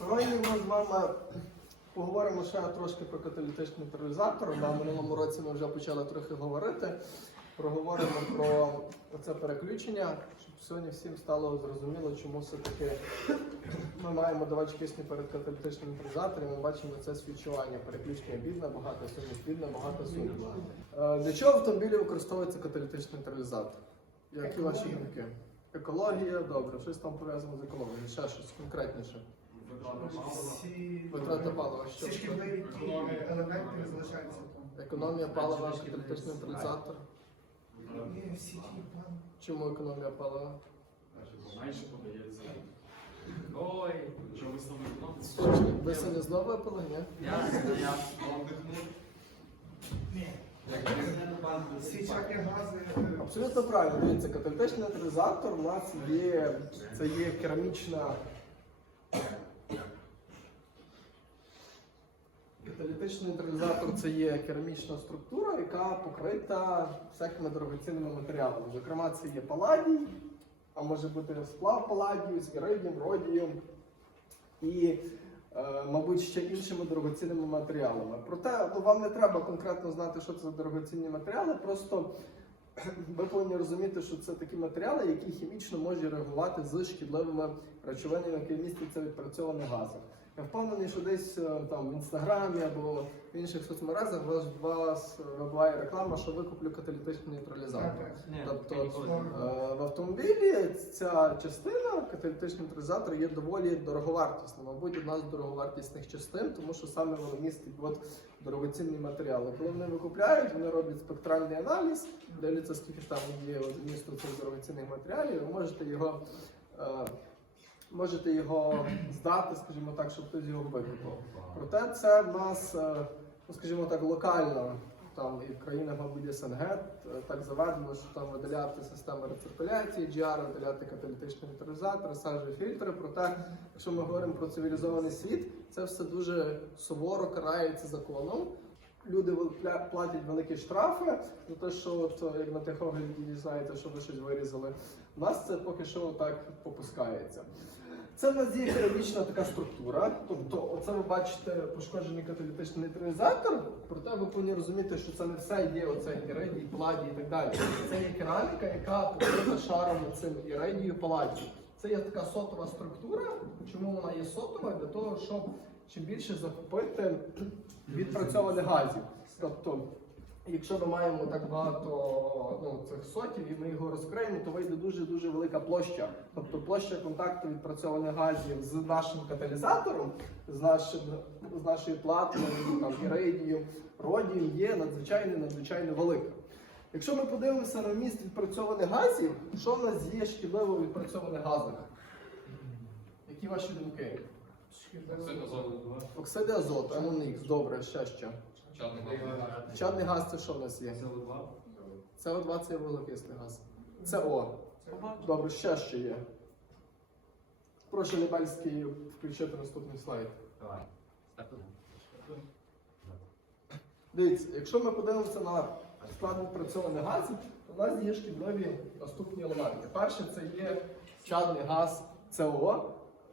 Сьогодні ми з вами поговоримо ще трошки про каталітичний нейтралізатор. На минулому році ми вже почали трохи говорити. Проговоримо про це переключення, щоб сьогодні всім стало зрозуміло, чому все-таки ми маємо давати кисню перед каталітичним нейтралізатором. Ми бачимо це свідчування, переключення бідна, багато суміш бідна, багато суміш. Е, Для чого в автомобілі використовується каталітичний нейтралізатор? Які ваші думки? Екологія, добре, щось там пов'язано з екологією, ще щось конкретніше. Всі, Витрата палива, що всі це? шкідливі ті елементи залишаються там. Економія палива, каталітичний нейтралізатор. І всі ті там. Чому економія палива? Менше подається. Ой, що ви знову Ви сьогодні знову випили, ні? Я я Ні. Всі чаки гази. е, Абсолютно правильно. Дивіться, каталітичний нейтралізатор у нас є, це є керамічна. Каталітичний нейтралізатор це є керамічна структура, яка покрита всякими дорогоцінними матеріалами. Зокрема, це є паладій, а може бути сплав паладію з іридієм, родієм і, е, мабуть, ще іншими дорогоцінними матеріалами. Проте ну, вам не треба конкретно знати, що це за дорогоцінні матеріали, просто ви повинні розуміти, що це такі матеріали, які хімічно можуть реагувати з шкідливими речовинами, які містяться в відпрацьованих. Я впевнений, що десь е, там в інстаграмі або в інших соцмережах вас, вас вибиває реклама, що викуплю каталітичний нейтралізатор. Тобто е, в автомобілі ця частина, каталітичний нейтралізатор, є доволі дороговартісна. Мабуть, одна з дороговартісних частин, тому що саме воно містить от дорогоцінні матеріали. Коли вони викупляють, вони роблять спектральний аналіз, дивляться, скільки там є от місту цих дорогоцінних матеріалів, ви можете його. Можете його здати, скажімо так, щоб хтось його викупив. Проте це в нас, е, ну скажімо так, локально. Там і в країнах, мабуть, СНГ е, так заведено, що там видаляти системи рециркуляції, GR, видаляти каталітичні нейтралізатори, сажі фільтри. Проте, якщо ми говоримо про цивілізований світ, це все дуже суворо карається законом. Люди платять великі штрафи за те, що от, е, як на тих огляді знаєте, що ви щось вирізали. У нас це поки що так попускається. Це в нас є керамічна така структура. Тобто, оце ви бачите пошкоджений каталітичний нейтралізатор, проте ви повинні розуміти, що це не все є оце іридій, паладій і так далі. Це є кераміка, яка покрита шаром цим іридію, паладію. Це є така сотова структура. Чому вона є сотова? Для того, щоб чим більше захопити відпрацьованих газів. Тобто, якщо ми маємо так багато ну, цих сотів і ми його розкриємо, то вийде дуже дуже велика площа. Тобто площа контакту відпрацьованих газів з нашим каталізатором, з нашим з нашою платиною, там іридієм, родієм є надзвичайно надзвичайно велика. Якщо ми подивимося на вміст відпрацьованих газів, що в нас є шкідливо в відпрацьованих газах? Які ваші думки? Оксиди азоту, амонікс, добре, ще ще. Чадний газ це що в нас є? СО2 це є вуглекислий газ. СО. Добре, ще що є. Прошу Лібальський включити наступний слайд. Давай. Дивіться, якщо ми подивимося на склад відпрацьованих газів, то у нас є шкідливі наступні елементи. Перше це є чадний газ СО.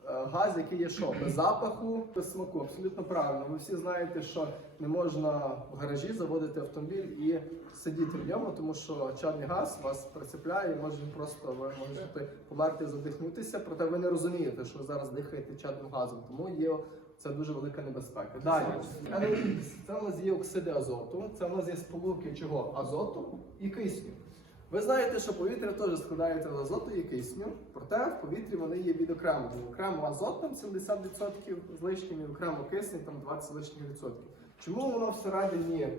Е, Газ, який є що? Без запаху, без смаку. Абсолютно правильно. Ви всі знаєте, що не можна в гаражі заводити автомобіль і сидіти в ньому, тому що чадний газ вас прицепляє, і може просто ви можете померти задихнутися, проте ви не розумієте, що ви зараз дихаєте чадним газом. Тому є це дуже велика небезпека. Далі це у нас є оксиди азоту, це у нас є сполуки чого? Азоту і кисню. Ви знаєте, що повітря теж складається з азоту і кисню, проте в повітрі вони є відокремлені. Окремо азот там 70% з лишнім, і окремо кисень там 20 з лишнім відсотків. Чому воно всередині? е,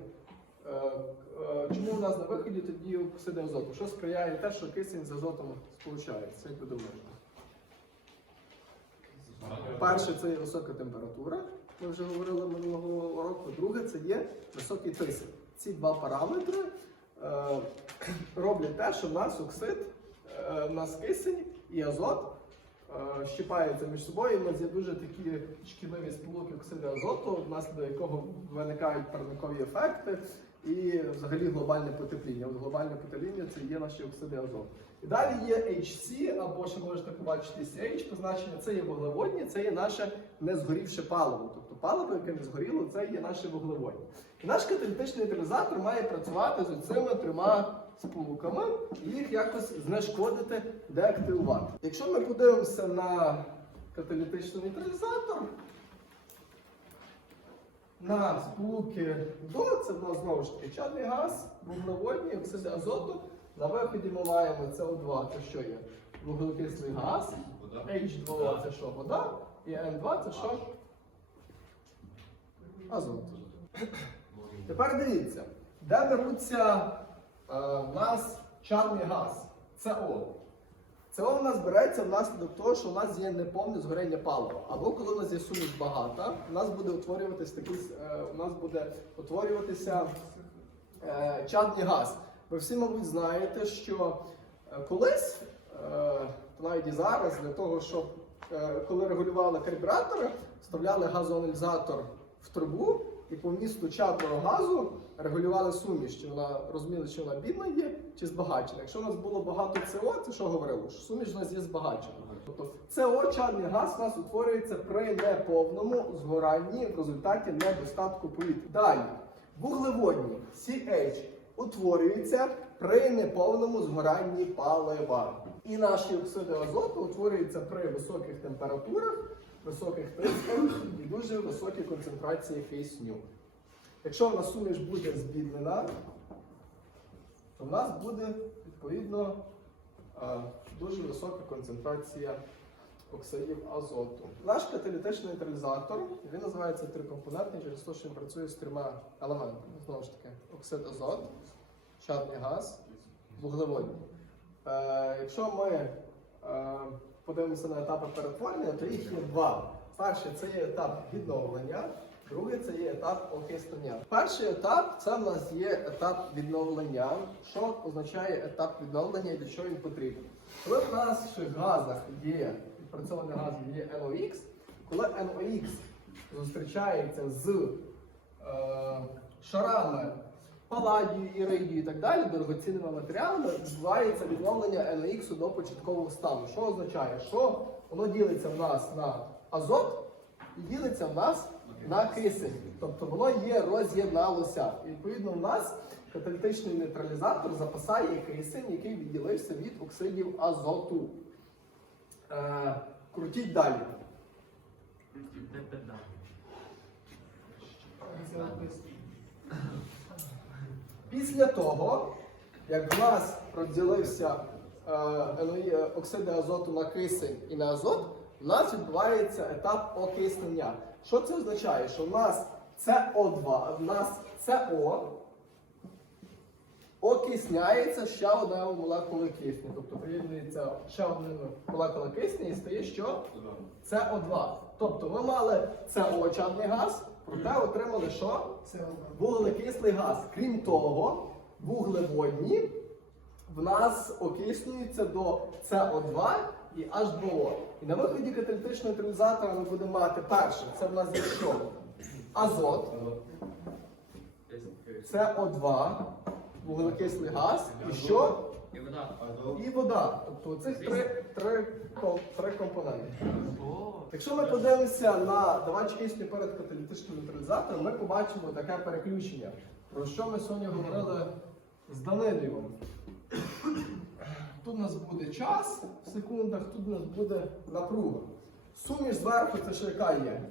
е, Чому у нас на виході тоді оксиди азоту? Що сприяє те, що кисень з азотом сполучається? Як ви думаєте? Перше це є висока температура, ми вже говорили минулого року. Друге це є високий тиск. Ці два параметри роблять те, що в нас оксид, е, в нас кисень і азот щіпаються між собою. У нас є дуже такі шкідливі сполуки оксиду азоту, внаслідок якого виникають парникові ефекти. і взагалі глобальне потепління. От глобальне потепління це є наші оксиди азоту. І далі є HC, або ще можете побачити CH позначення, це є вуглеводні, це є наше незгорівше паливо. Тобто паливо, яке не згоріло, це є наше вуглеводні. І наш каталітичний нейтралізатор має працювати з цими трьома сполуками і їх якось знешкодити, деактивувати. Якщо ми подивимося на каталітичний нейтралізатор, на сполуки до, це в знову ж таки чадний газ, вуглеводні, оксиди азоту. На виході ми маємо СО2, це що є? Вуглекислий газ, H2O це що? Вода, і N2 це що? Азот. Тепер дивіться, де беруться е, в нас чадний газ? СО. СО в нас береться внаслідок того, що у нас є неповне згоряння палива. Або коли у нас є суміш багата, у нас буде утворюватися такий, е, у нас буде утворюватися е, чадний газ. Ви всі, мабуть, знаєте, що е, колись, е, навіть і зараз, для того, щоб е, коли регулювали карбюратори, вставляли газоаналізатор в трубу і по вмісту чадного газу регулювали суміш, чи вона розуміли, чи вона бідна є, чи збагачена. Якщо у нас було багато СО, це що говорило? Що суміш у нас є збагачена. Тобто СО, чадний газ у нас утворюється при неповному згоранні в результаті недостатку повітря. Далі, вуглеводні CH утворюються при неповному згоранні палива. І наші оксиди азоту утворюються при високих температурах, високих тисках і дуже високій концентрації кисню. Якщо в нас суміш буде збіднена, то в нас буде відповідно е, дуже висока концентрація оксидів азоту. Наш каталітичний нейтралізатор він називається трикомпонентний через те, що він працює з трьома елементами. Знову ж таки, оксид азот, чадний газ, вуглеводні. Е, якщо ми е, подивимося на етапи перетворення, то їх є два. Перший це є етап відновлення, другий це є етап окиснення. Перший етап це в нас є етап відновлення. Що означає етап відновлення і для чого він потрібен? Коли в наших газах є відпрацьований газ є NOx, коли NOx зустрічається з е, шарами паладію, іридію і так далі, дорогоцінними матеріалами, відбувається відновлення NOx до початкового стану. Що означає? Що воно ділиться в нас на азот і ділиться в нас на кисень. Тобто воно є роз'єдналося. Відповідно в нас каталітичний нейтралізатор запасає кисень, який відділився від оксидів азоту. Е, крутіть далі. Після того, як в нас розділився е, е, оксиди азоту на кисень і на азот, у нас відбувається етап окиснення. Що це означає? Що в нас СО2, в нас СО окисняється ще одною молекулою кисню. Тобто приєднується ще одна молекула кисню і стає що? СО2. Тобто ми мали СО чадний газ, проте отримали що? Вуглекислий газ. Крім того, вуглеводні в нас окиснюються до СО2 і H2O. І на виході каталітичного нейтралізатора ми будемо мати перше, це в нас є що? Азот, СО2, вуглекислий газ і що? І вода. І вода. Тобто цих три, три, три компоненти. Якщо ми подивимося на давач кисню перед каталітичним нейтралізатором, ми побачимо таке переключення, про що ми сьогодні говорили з Данилієм. Тут у нас буде час в секундах, тут у нас буде напруга. Суміш зверху це ще яка є?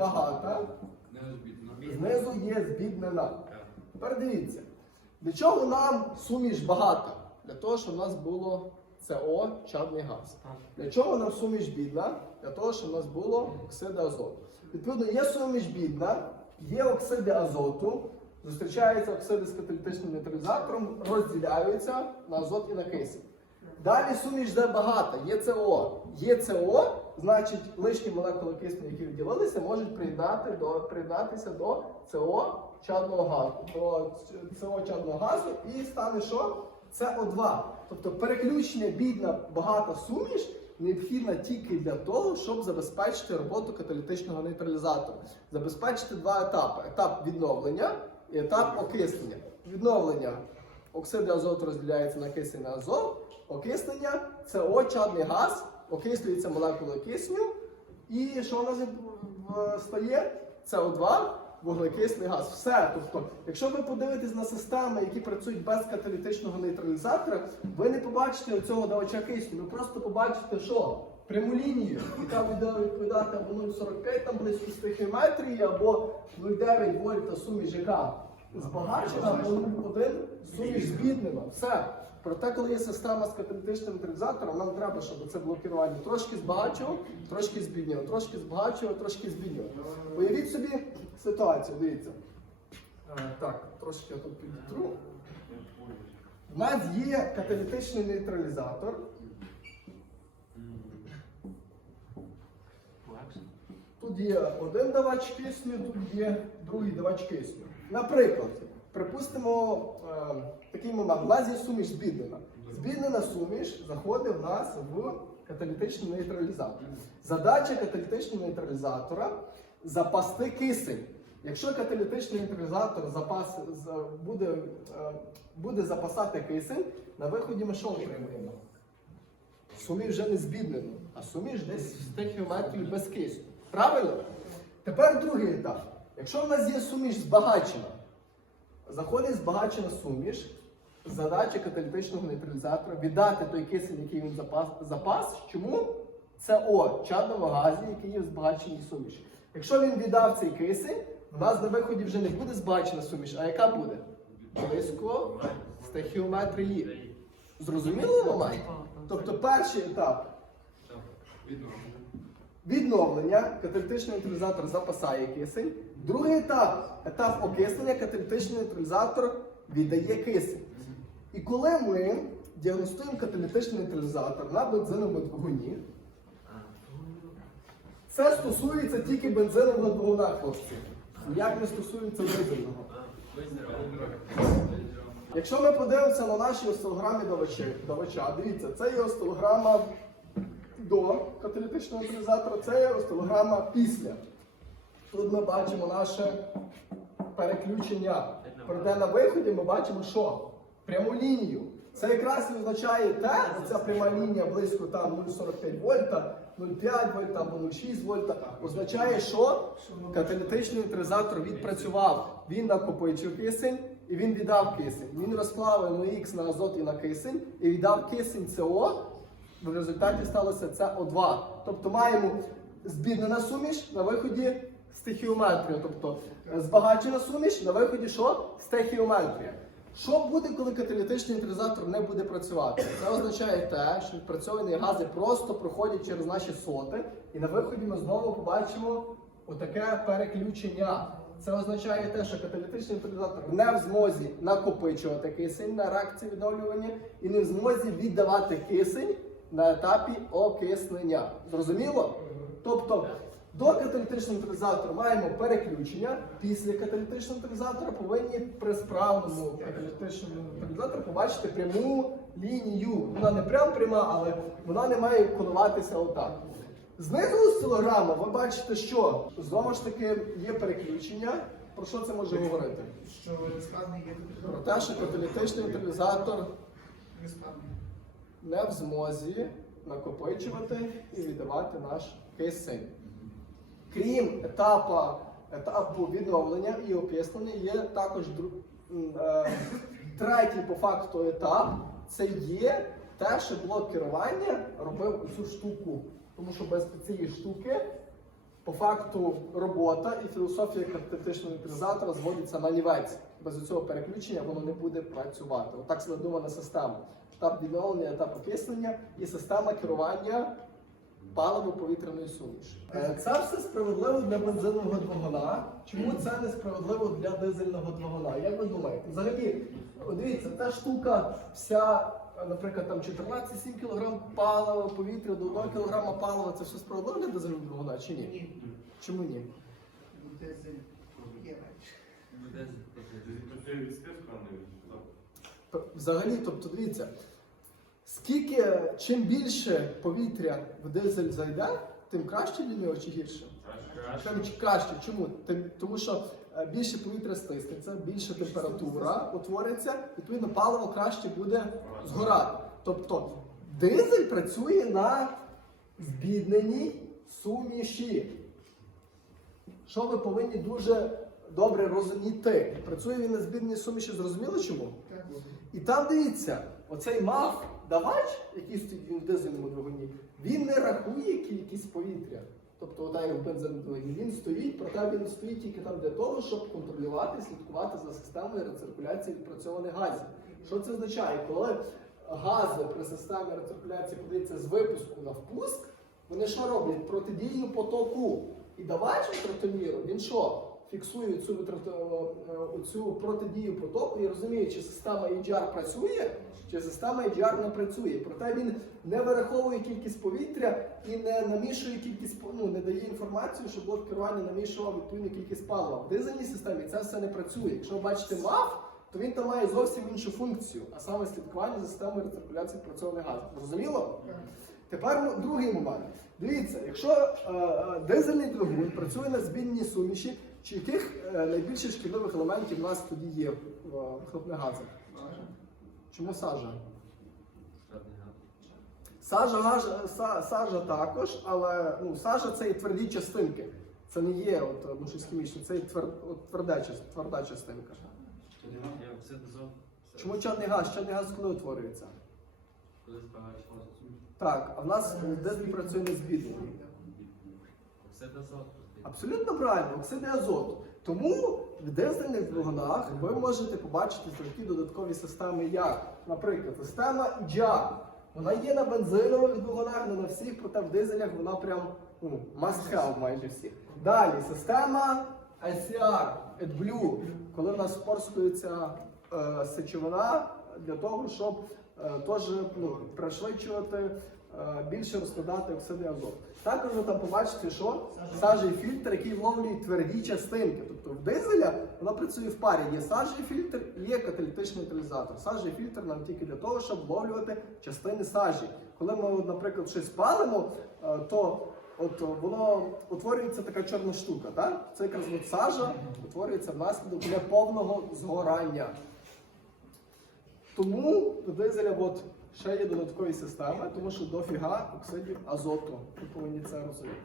Багата. Знизу є збіднена. Тепер дивіться, для чого нам суміш багата? Для того, щоб у нас було СО чадний газ. Для чого нам суміш бідна? Для того, щоб у нас було оксиди азоту. Відповідно, є суміш бідна, є оксиди азоту, зустрічаються оксиди з каталітичним нейтралізатором, розділяються на азот і на кисень. Далі суміш де багата, є СО. Є СО, значить лишні молекули кисню, які відділилися, можуть приєднати до, приєднатися до СО чадного газу, до СО чадного газу і стане що? СО2. Тобто переключення бідна багата суміш необхідна тільки для того, щоб забезпечити роботу каталітичного нейтралізатора. Забезпечити два етапи: етап відновлення і етап окислення. Відновлення. Оксиди азоту розділяються на кисень азот. Окиснення це О, чадний газ, окислюється молекулою кисню. І що у нас стає? СО2, вуглекислий газ. Все. Тобто, якщо ви подивитесь на системи, які працюють без каталітичного нейтралізатора, ви не побачите оцього давача кисню. Ви просто побачите, що пряму лінію, яка буде відповідати або 0,45 там близько стихіометрії, або 0,9 вольта суміш, яка збагачена, або 0,1 суміш збіднена. Все. Проте, коли є система з каталітичним нейтралізатором, нам треба, щоб це було трошки збагачував, трошки збіднював, трошки збагачував, трошки збіднював. Уявіть собі ситуацію, дивіться. Е, так, трошки я тут підітру. У нас є каталітичний нейтралізатор. Тут є один давач кисню, тут є другий давач кисню. Наприклад, припустимо е, такий момент. У нас є суміш збіднена. Збіднена суміш заходить в нас в каталітичний нейтралізатор. Задача каталітичного нейтралізатора запасти кисень. Якщо каталітичний нейтралізатор запас, буде, е, буде запасати кисень, на виході ми що отримаємо? Суміш вже не збіднено, а суміш десь в стихіометрії без кисню. Правильно? Тепер другий етап. Якщо в нас є суміш збагачена, заходить збагачена суміш, задача каталітичного нейтралізатора віддати той кисень, який він запас. запас. Чому? Це О, чадного газу, який є в збагаченій суміші. Якщо він віддав цей кисень, в нас на виході вже не буде збагачена суміш, а яка буде? Близько стихіометрії. Зрозуміло момент? Тобто перший етап відновлення, каталітичний нейтралізатор запасає кисень. Другий етап етап окислення, каталітичний нейтралізатор віддає кисень. І коли ми діагностуємо каталітичний нейтралізатор на бензиновому двигуні, це стосується тільки бензинового двигуна, хлопці. Ніяк не стосується дизельного. Якщо ми подивимося на наші осцилограми давача, дивіться, це є осцилограма до каталітичного нейтралізатора, це є осцилограма після. Тут ми бачимо наше переключення. Проте на виході ми бачимо, що пряму лінію. Це якраз і означає те, ця пряма лінія близько там 0,45 вольта, 0,5 вольта або 0,6 вольта, означає, що каталітичний нейтралізатор відпрацював. Він накопичив кисень і він віддав кисень. Він розплавив на Х на азот і на кисень і віддав кисень СО. В результаті сталося СО2. Тобто маємо збіднена суміш на виході стихіометрія. Тобто збагачена суміш на виході що? Стехіометрія. Що буде, коли каталітичний нейтралізатор не буде працювати? Це означає те, що відпрацьовані гази просто проходять через наші соти, і на виході ми знову побачимо отаке переключення. Це означає те, що каталітичний нейтралізатор не в змозі накопичувати кисень на реакції відновлювання і не в змозі віддавати кисень на етапі окиснення. Зрозуміло? Тобто до каталітичного нейтралізатора маємо переключення. Після каталітичного нейтралізатора повинні при справному каталітичному нейтралізатору побачити пряму лінію. Вона не прям пряма, але вона не має коливатися отак. Знизу осцилограма ви бачите, що знову ж таки є переключення. Про що це може говорити? Що Про те, що каталітичний нейтралізатор не в змозі накопичувати і віддавати наш кисень. Крім етапа, етапу відновлення і окиснення, є також е, третій по факту етап. Це є те, що блок керування робив цю штуку. Тому що без цієї штуки, по факту, робота і філософія каталітичного нейтралізатора зводиться на нівець. Без цього переключення воно не буде працювати. Отак задумана система. Етап відновлення, етап окислення і система керування паливо-повітряної суміші. Е, Це все справедливо для бензинового двигуна. Чому це не справедливо для дизельного двигуна? Як ви думаєте? Взагалі, дивіться, та штука вся, е, наприклад, там 14-7 кг палива, повітря до 1 кг палива, це все справедливо для дизельного двигуна чи ні? Ні. Чому ні? Дизель є менше. Т- Взагалі, тобто дивіться, скільки чим більше повітря в дизель зайде, тим краще для нього чи гірше? Краще. Коротше, краще. Чому? Тим- Тому що е, більше повітря стиснеться, більше температура утвориться, відповідно, паливо краще буде згорати. Тобто дизель працює на збідненій суміші. Що ви повинні дуже добре розуміти? Працює він на збідненій суміші, зрозуміло чому? І там дивіться, оцей мав давач, який стоїть в дизельному двигуні, він не рахує кількість повітря. Тобто, в бензинному двигуні, він стоїть, проте він стоїть тільки там для того, щоб контролювати, слідкувати за системою рециркуляції відпрацьованих газів. Що це означає? Коли гази при системі рециркуляції подаються з випуску на впуск, вони що роблять? Протидію потоку. І давач витратоміру, він що? Фіксує цю, витрат- е, протидію потоку і розуміє, чи система EGR працює, чи система EGR не працює. Проте він не вираховує кількість повітря і не намішує кількість, ну, не дає інформацію, щоб блок керування намішував відповідну кількість палива. В дизельній системі це все не працює. Якщо ви бачите МАФ, то він там має зовсім іншу функцію, а саме слідкування за системою рециркуляції працьованих газів. Зрозуміло? Тепер другий момент. Дивіться, якщо е, е, дизельний двигун працює на збідній суміші, чи яких е, найбільше шкідливих елементів у нас тоді є в вихлопних газах? Чому сажа? Сажа, гаж- са- сажа також, але ну, сажа це і тверді частинки. Це не є от, ну, щось хімічне, це і твер, от, тверда, тверда частинка. Чому чадний газ? Чадний газ коли утворюється? Коли. Так, а в нас е, дизель працює на збідній. Все. Абсолютно правильно, оксиди азоту. Тому в дизельних двигунах ви можете побачити такі додаткові системи, як, наприклад, система EGR. Вона є на бензинових двигунах, не на всіх, проте в дизелях вона прям ну, must have майже всі. Далі система ICR, AdBlue, коли в нас впорскується е, сечовина для того, щоб е, теж ну, пришвидшувати більше розкладати оксиди азоту. Також ви там побачите, що сажий фільтр, який вловлює тверді частинки. Тобто в дизеля вона працює в парі. Є сажий фільтр і є каталітичний утилізатор. Сажий фільтр нам тільки для того, щоб вловлювати частини сажі. Коли ми, наприклад, щось палимо, е, то от воно утворюється така чорна штука. Так? Це якраз от сажа утворюється внаслідок неповного згорання. Тому до дизеля от ще є додаткові системи, тому що дофіга оксидів азоту. Ви повинні це розуміти.